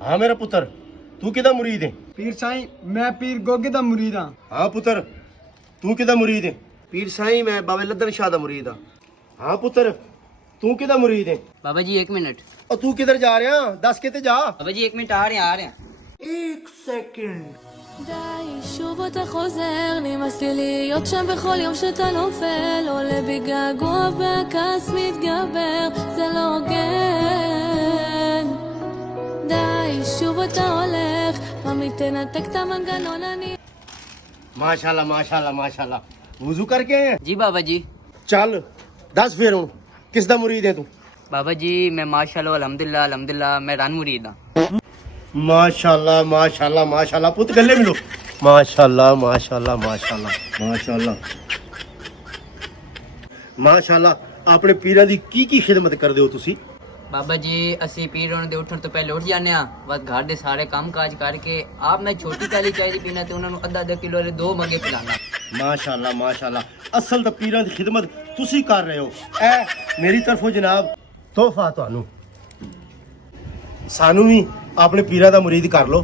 हाँ मेरा पुत्र, तू किदा मुरीद है? पीर साईं मैं पीर गोगे दा मुरीद हां। हाँ पुत्र, तू किदा मुरीद है? पीर साईं मैं बाबे लद्दन शाह दा मुरीद हाँ। हाँ पुत्र, तू किदा मुरीद है? बाबा जी 1 मिनट। और तू किधर जा रहा? दस के जा। बाबा जी 1 मिनट आ रहे हैं। एक सेकंड। די, שוב אתה חוזר, נמאס לי להיות שם בכל יום שאתה נופל, עולה בגעגוע והכעס מתגבר, זה לא הוגן. די, שוב אתה הולך, ממי תנתק את המנגנון אני... माशाल्लाह माशाल्लाह माशाल्लाह। वुजू करके आए हैं? जी बाबा जी। चल दस फिर हूँ किस दा मुरीद है तू? बाबा जी मैं माशाल्लाह अल्हम्दुलिल्लाह अल्हम्दुलिल्लाह मैं रन मुरीद हां। माशाल्लाह माशाल्लाह माशाल्लाह। पुत गले मिलो। माशाल्लाह माशाल्लाह माशाल्लाह माशाल्लाह माशाल्लाह। अपने पीरां दी की खिदमत करदे हो तुसी? बाबा जी ਅਸੀਂ ਪੀਰ ਹੋਣ ਦੇ ਉੱਠਣ ਤੋਂ ਪਹਿਲੇ ਉੱਠ ਜਾਂਦੇ ਆ, ਬਸ ਘਰ ਦੇ ਸਾਰੇ ਕੰਮ ਕਾਜ ਕਰਕੇ ਆਪ ਮੈਂ ਛੋਟੀ ਕਾਲੀ ਚਾਹ ਦੀ ਪੀਣਾ ਤੇ ਉਹਨਾਂ ਨੂੰ ਅੱਧਾ ਕਿਲੋ ਵਾਲੇ 2 ਮੱਗੇ ਪਿਲਾਣਾ। माशाल्लाह माशाल्लाह। असल तो पीरां दी खिदमत तुसी कर रहे हो। ए मेरी तरफों जनाब तोहफा तुहानू। सानू भी अपने पीरां दा मुरीद कर लो।